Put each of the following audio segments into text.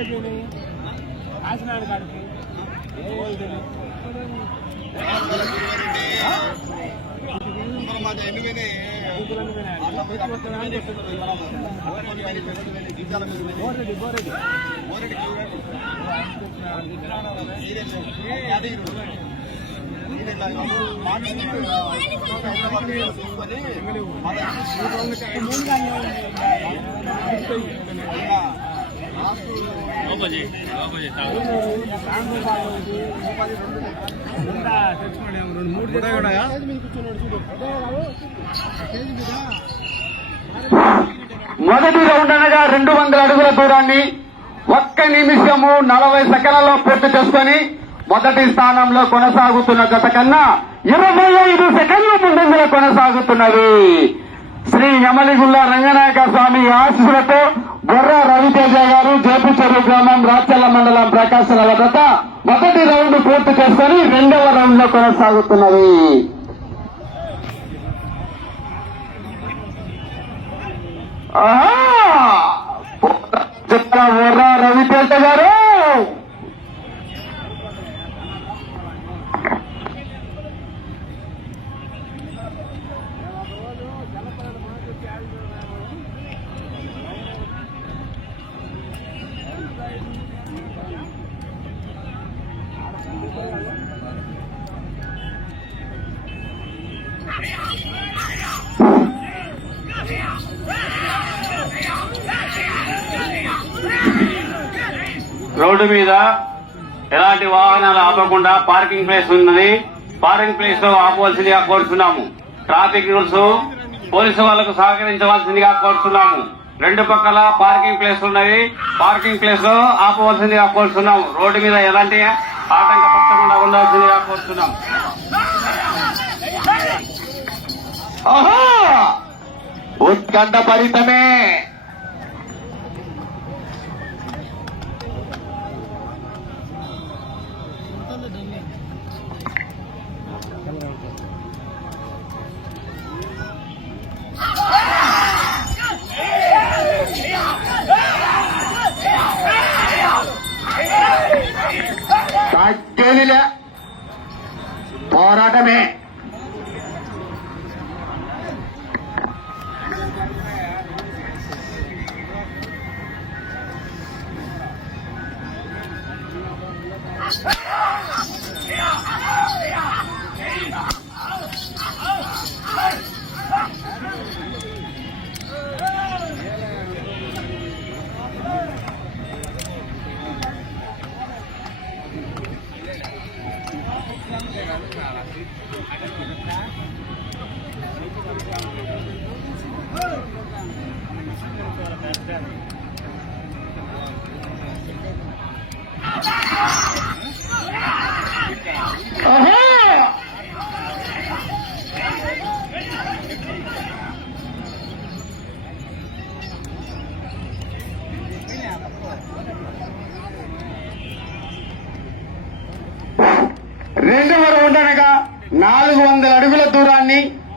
అయిపోయినాయి ఆసినాడు కాడికి. మూడు మొదటి రౌండ్ అనగా రెండు వందల అడుగుల దూరాన్ని ఒక్క నిమిషము నలభై సెకండ్లలో పూర్తి చేసుకొని మొదటి స్థానంలో కొనసాగుతున్న గత కన్నా ఇరవై ఐదు సెకండ్ల ముందంజలో కొనసాగుతున్నది. శ్రీ యమలిగుల్ల రంగనాయక స్వామి ఆశీస్సులతో బొర్ర రవితేజ గారు జేపీ చెరువు గ్రామం రాచల్ల మండలం ప్రకాశం వద్ద మొదటి రౌండ్ పూర్తి చేసుకొని రెండవ రౌండ్లో కొనసాగుతున్నది. ఆహా! రోడ్డు మీద ఎలాంటి వాహనాలు ఆపకుండా పార్కింగ్ ప్లేస్ ఉన్నది. పార్కింగ్ ప్లేస్లో ఆపవలసిందిగా కోరుతున్నాము ట్రాఫిక్ రూల్స్ పోలీసు వాళ్ళకు సహకరించవలసిందిగా కోరుతున్నాము రెండు పక్కల పార్కింగ్ ప్లేస్ ఉన్నవి పార్కింగ్ ప్లేస్లో ఆపవలసిందిగా కోరుతున్నాము రోడ్డు మీద ఎలాంటి ఆటంకపరచకుండా ఉండవలసిందిగా కోరుతున్నాము ఆహా! ఉత్కంఠ పరితమే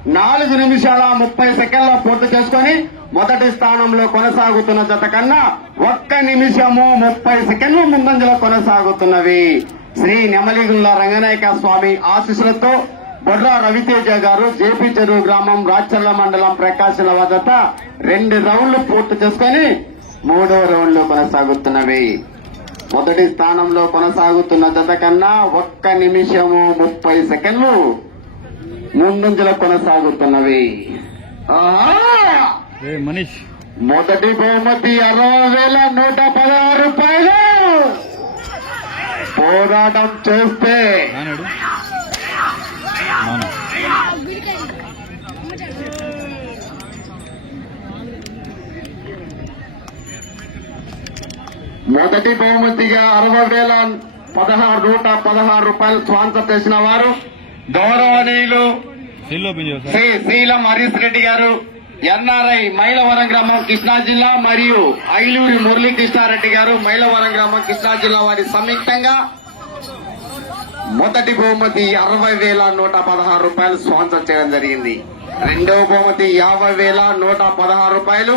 నాలుగు నిమిషాల ముప్పై సెకండ్ల పూర్తి చేసుకొని మొదటి స్థానంలో కొనసాగుతున్న జత కన్నా ఒక్క నిమిషము ముప్పై సెకండ్ల ముందంజలో కొనసాగుతున్నవి. శ్రీ నెమలిగుల్ల రంగనాయక స్వామి ఆశీస్సులతో బొడ్ర రవితేజ గారు జేపీ చెరువు గ్రామం రాచర్ల మండలం ప్రకాశం వద్ద రెండు రౌండ్లు పూర్తి చేసుకొని మూడో రౌండ్లో కొనసాగుతున్నవి. మొదటి స్థానంలో కొనసాగుతున్న జత కన్నా ఒక్క నిమిషము ముప్పై సెకండ్లు ముందంజలో కొనసాగుతున్నవి! మనీష్. మొదటి బహుమతి అరవై వేల నూట పదహారు రూపాయలు. పోరాటం చేస్తే మొదటి బహుమతిగా అరవై వేల పదహారు నూట పదహారు రూపాయలు స్పాన్సర్ చేసిన వారు. గౌరవనీయులు శ్రీ శీలం హరీష్ రెడ్డి గారు ఎన్ఆర్ఐ మైలవరం గ్రామం కృష్ణా జిల్లా మరియు ఐలూరి మురళీ కృష్ణారెడ్డి గారు మైలవరం గ్రామం కృష్ణా జిల్లా వారి సంయుక్తంగా మొదటి బహుమతి అరవై వేల నూట పదహారు రూపాయలు స్పాన్సర్ చేయడం జరిగింది. రెండవ బహుమతి యాభై వేల నూట పదహారు రూపాయలు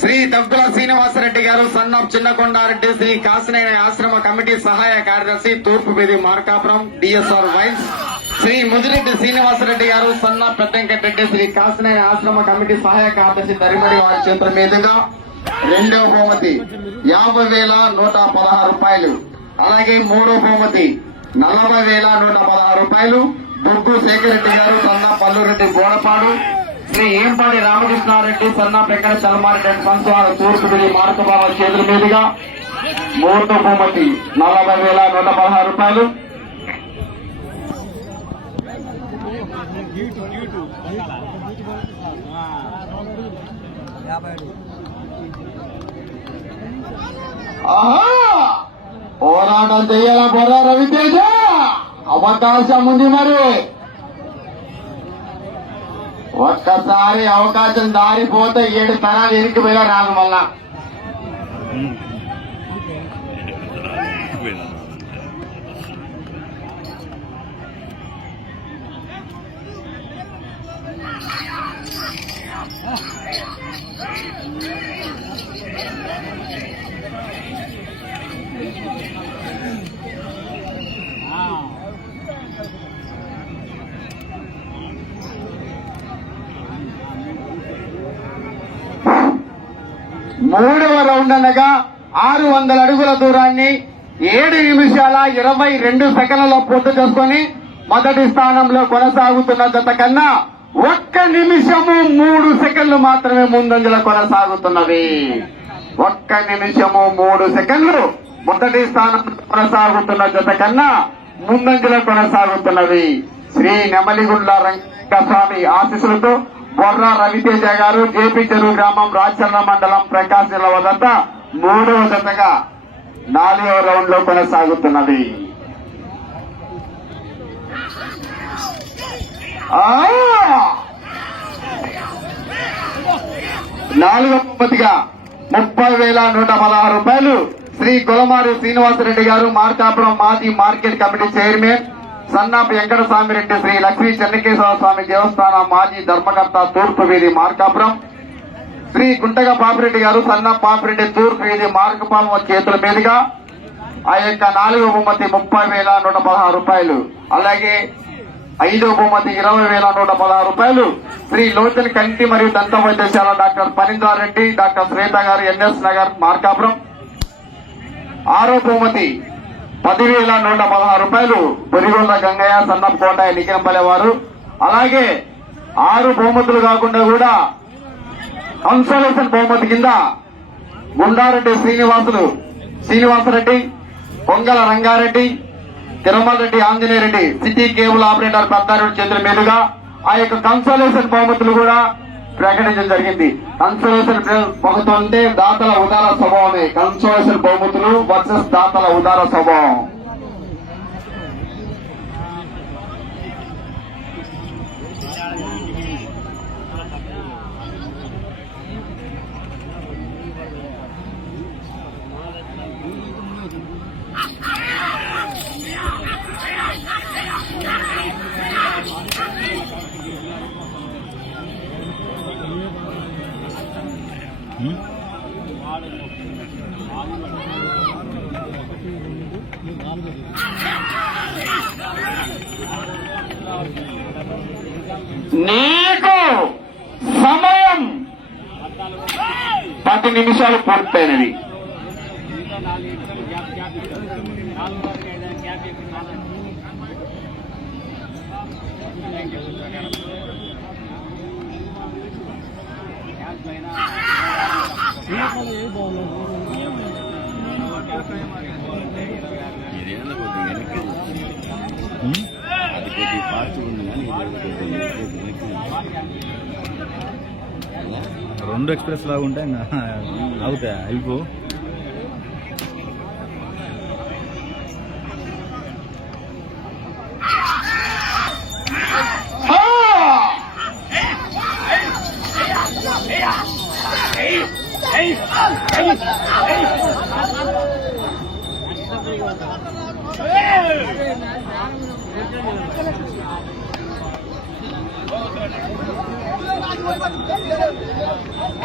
శ్రీ దగ్గుల శ్రీనివాసరెడ్డి గారు సన్ ఆఫ్ చిన్నకొండారెడ్డి శ్రీ కాసినేని ఆశ్రమ కమిటీ సహాయ కార్యదర్శి తూర్పు బీది మార్కాపురం డిఎస్ఆర్ వైన్స్. శ్రీ ముదిరెడ్డి శ్రీనివాసరెడ్డి గారు సన్న పెద్దంకటరెడ్డి శ్రీ కాసినేని ఆశ్రమ కమిటీ సహాయ కార్యదర్శి దరిమడి వారి చేతుల మీదుగా రెండవ బహుమతి యాభై వేల నూట పదహారు రూపాయలు. అలాగే మూడో బహుమతి నలభై వేల నూట పదహారు రూపాయలు. దుర్గు శేఖర్ రెడ్డి గారు సన్న పల్లూరెడ్డి గోడపాడు శ్రీ ఏంపాడి రామకృష్ణారెడ్డి సన్నా పెక్కడ చలమారెడ్డి అండ్ సన్స్ వారి తూర్పు ఢిల్లీ మార్కబాబు చేతుల మీదుగా మూడు బహుమతి నలభై వేల నూట పదహారు రూపాయలు. పోరాటం చెయ్యాలా బొర్రా రవితేజ? అవకాశం ఉంది మరి. ఒక్కసారి అవకాశం దారిపోతే ఏడు తరాలు ఇరికిపోయినా రాదు మళ్ళా. మూడవ రౌండ్ అనగా ఆరు వందల అడుగుల దూరాన్ని ఏడు నిమిషాల ఇరవై రెండు సెకండ్లలో పూర్తి చేసుకొని మొదటి స్థానంలో కొనసాగుతున్న జత కన్నా ఒక్క నిమిషము మూడు సెకండ్లు మాత్రమే ముందంజల కొనసాగుతున్నవి. ఒక్క నిమిషము మూడు సెకండ్లు మొదటి స్థానంలో కొనసాగుతున్న జత కన్నా ముందంజల కొనసాగుతున్నవి. శ్రీ నెమలిగుండ్ల రంగస్వామి ఆశీస్సులతో బొర్రా రవితేజ గారు జేపీ చెరువు గ్రామం రాచర్ల మండలం ప్రకాశ్ జిల్లా వద్ద మూడవ జతగా నాలుగవ రౌండ్లో కొనసాగుతున్నది నాలుగవ బహుమతిగా ముప్పై వేల నూట పదహారు రూపాయలు శ్రీ కులమారి శ్రీనివాసరెడ్డి గారు మార్కాపురం మాజీ మార్కెట్ కమిటీ చైర్మన్ సన్నాపు వెంకటస్వామి రెడ్డి శ్రీ లక్ష్మీ చెన్నకేశ్వర స్వామి దేవస్థానం మాజీ ధర్మకర్త తూర్పు వీధి మార్కాపురం. శ్రీ గుంటగ పాపిరెడ్డి గారు సన్న పాపిరెడ్డి తూర్పు వీధి మార్కపాలెం చేతుల మీదుగా ఆ యొక్క నాలుగో బహుమతి ముప్పై వేల నూట పదహారు రూపాయలు అలాగే ఐదో బహుమతి ఇరవై వేల నూట పదహారు రూపాయలు శ్రీ లోచన్ కంటి మరియు దంత వైద్యశాల డాక్టర్ పరిందారెడ్డి డాక్టర్ శ్వేత గారు ఎన్ఎస్ నగర్ మార్కాపురం. ఆరో బహుమతి పదివేల నూట పదహారు రూపాయలు బొరిగొండ గంగయ్య సన్నప్ కోటాయ నికంపల్లె వారు అలాగే ఆరు బహుమతులు కాకుండా కూడా కన్సోలేషన్ బహుమతి కింద Gundareddy Srinivasulu Srinivasareddy Pongala Rangareddy Tirumala Reddy Anjaneya Reddy city cable operator Peddareddy చేతుల మీదుగా ఆ యొక్క కన్సోలేషన్ బహుమతులు కూడా ప్రకటించడం జరిగింది. కన్సోలేషన్ ఒకటి ఉంటే దాతల ఉదార స్వభావమే. కన్సర్వేషన్ బహుమతులు వర్సెస్ దాతల ఉదార స్వభావం. నీకు సమయం పది నిమిషాలు పూర్తయినది. అది కొద్ది ఫాస్ట్ ఉంది కానీ రెండు ఎక్స్ప్రెస్ లాగా ఉంటాయి. ఇంకా ఆగుతాయి? అయిపో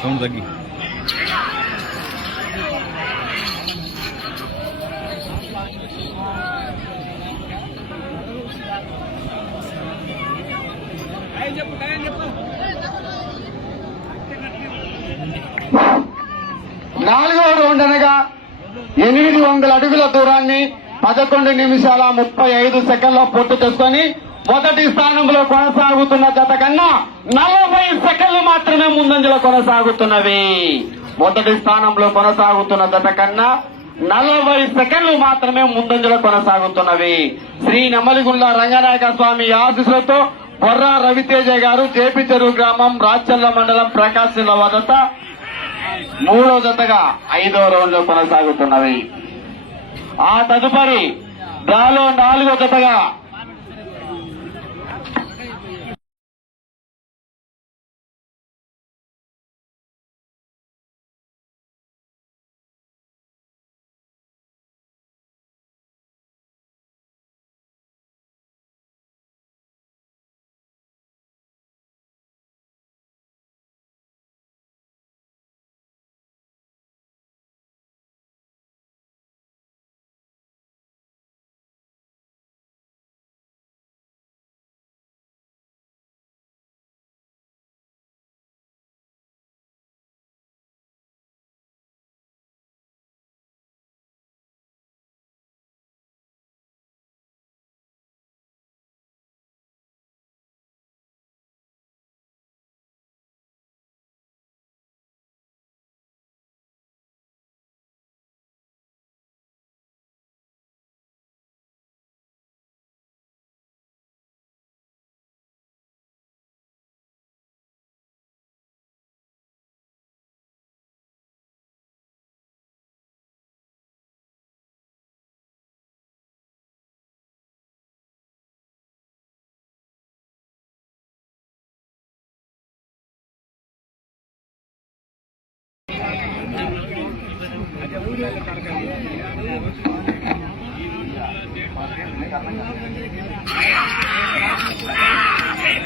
సౌండ్ తగ్గి నాలుగవ రౌండ్ అనగా ఎనిమిది వందల అడుగుల దూరాన్ని పదకొండు నిమిషాల ముప్పై ఐదు సెకండ్ల పూర్తి చేసుకొని మొదటి స్థానంలో కొనసాగుతున్న జత కన్నా నలభై సెకండ్లు మాత్రమే ముందంజలో కొనసాగుతున్నవి. మొదటి స్థానంలో కొనసాగుతున్న జత కన్నా నలభై సెకండ్లు మాత్రమే ముందంజలో కొనసాగుతున్నవి. శ్రీ నెమ్మలిగుండ్ల రంగనాయక స్వామి ఆశీస్సులతో బొర్రా రవితేజ గారు జేపీ చెరువు గ్రామం రాచల్ల మండలం ప్రకాశ్ జిల్లా మూడో జతగా ఐదో రౌండ్లో కొనసాగుతున్నవి. ఆ తదుపరి దాలో నాలుగో జతగా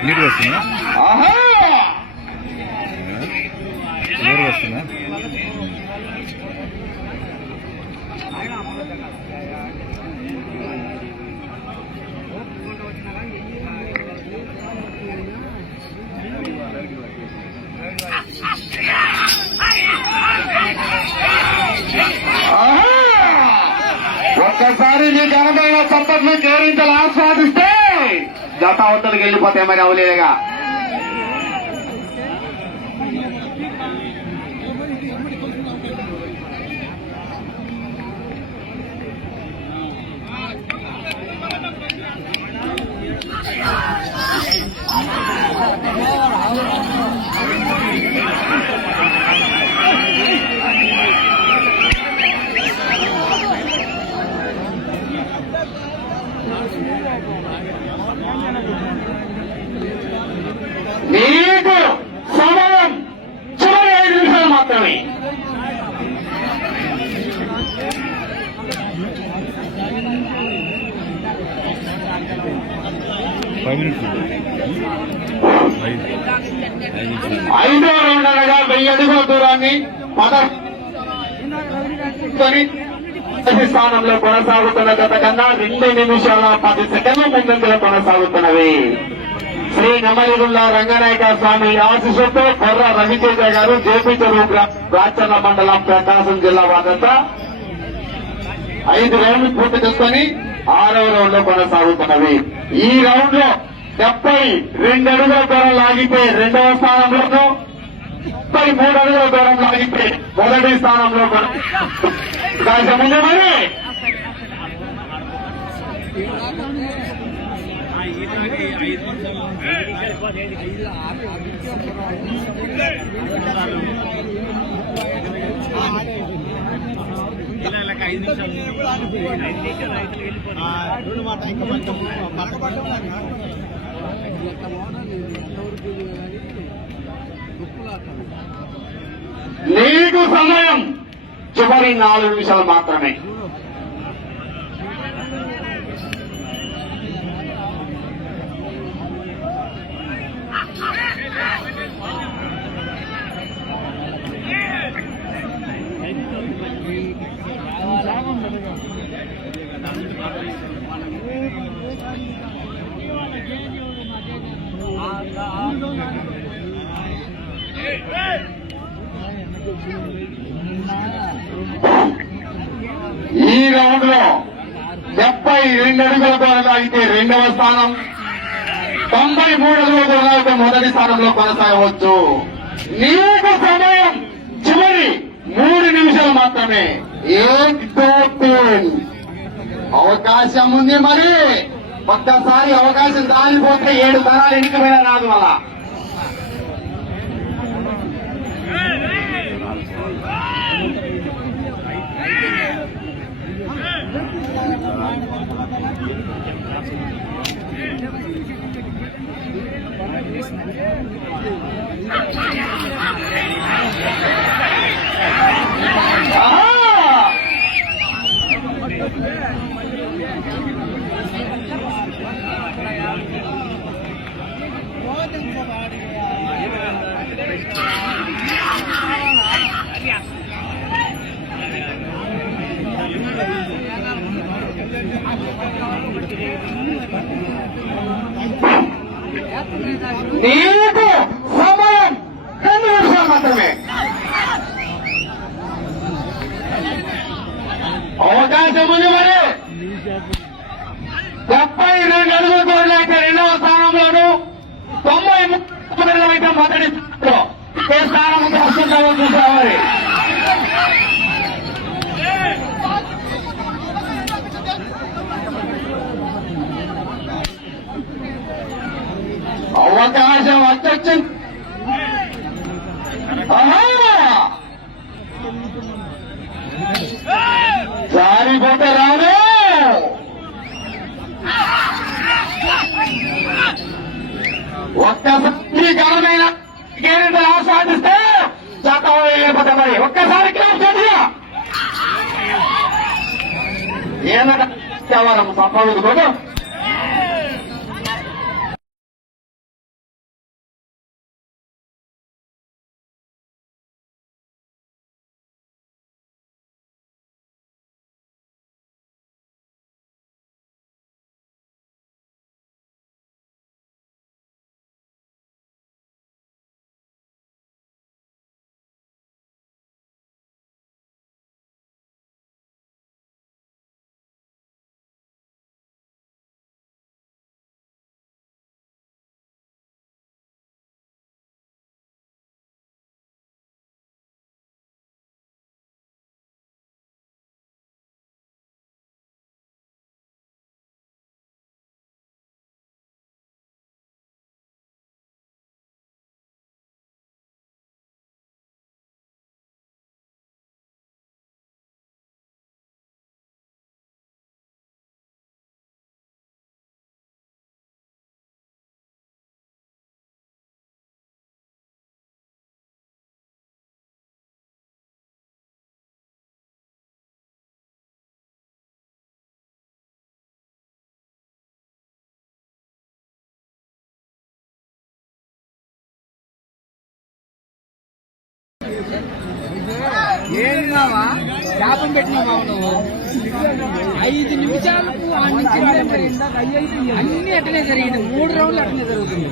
నీట్గా వస్తుందా ఆహా! జత అవతలకి వెళ్ళిపోతాయి మరి అవలేదుగా మీకు కొనసాగుతున్నవి శ్రీ నమలిగుల్ల రంగనాయక స్వామి ఆశీస్సుతో కొర్ర రవితేజ గారు జేపీ చెరువు రాచన్న మండలం ప్రకాశం జిల్లా వాదంత ఐదు రౌండ్లు పూర్తి చేసుకొని ఆరవ రౌండ్లో కొనసాగుతున్నవి. ఈ రౌండ్లో డెబ్బై రెండు అడుగుల దూరం లాగితే రెండవ స్థానంలోనూ ముప్పై మూడు అడుగుల దూరం లాగితే మొదటి స్థానంలో మరి నీకు సమయం చివరి నాలుగు నిమిషాలు మాత్రమే. ఈ రౌండ్లో డెబ్బై రెండు అడుగులతో అయితే రెండవ స్థానం. తొంభై మూడు అడుగులతో అయితే మొదటి స్థానంలో కొనసాగవచ్చు. నీకు సమయం చివరి మూడు నిమిషాలు మాత్రమే. ఏక్ దో తీన్. అవకాశం ఉంది మరి. ఒక్కసారి అవకాశం దానిపోతే ఏడు తరాలు ఎన్నికమైన రాదు అలా. ఆహా! నీకు సమయం రెండు నిమిషాలు మాత్రమే. అవకాశం ఉంది మరి. డెబ్బై రెండు అడుగులు అయితే రెండవ స్థానంలోను తొంభై ముప్పై అయితే మొదటి స్థానంలో. ఏ స్థానం వస్తుందో చూసామని అవకాశం వచ్చొచ్చింది ఆహా! జారిపోతే రాను. ఒక్కసారి ఘనమైన కేంద్ర ఆస్వాదిస్తే శాతం వెళ్ళిపోతే మరి. ఒక్కసారి క్లాస్ చేసినా ఏదైనా సంపాదించుకోవడం శాపం పెట్టినావు నువ్వు ఐదు నిమిషాలకు ఆ నుంచి అన్ని అట్టనే జరిగింది. మూడు రౌండ్లు అట్టనే జరుగుతుంది.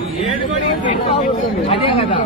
అదే కదా.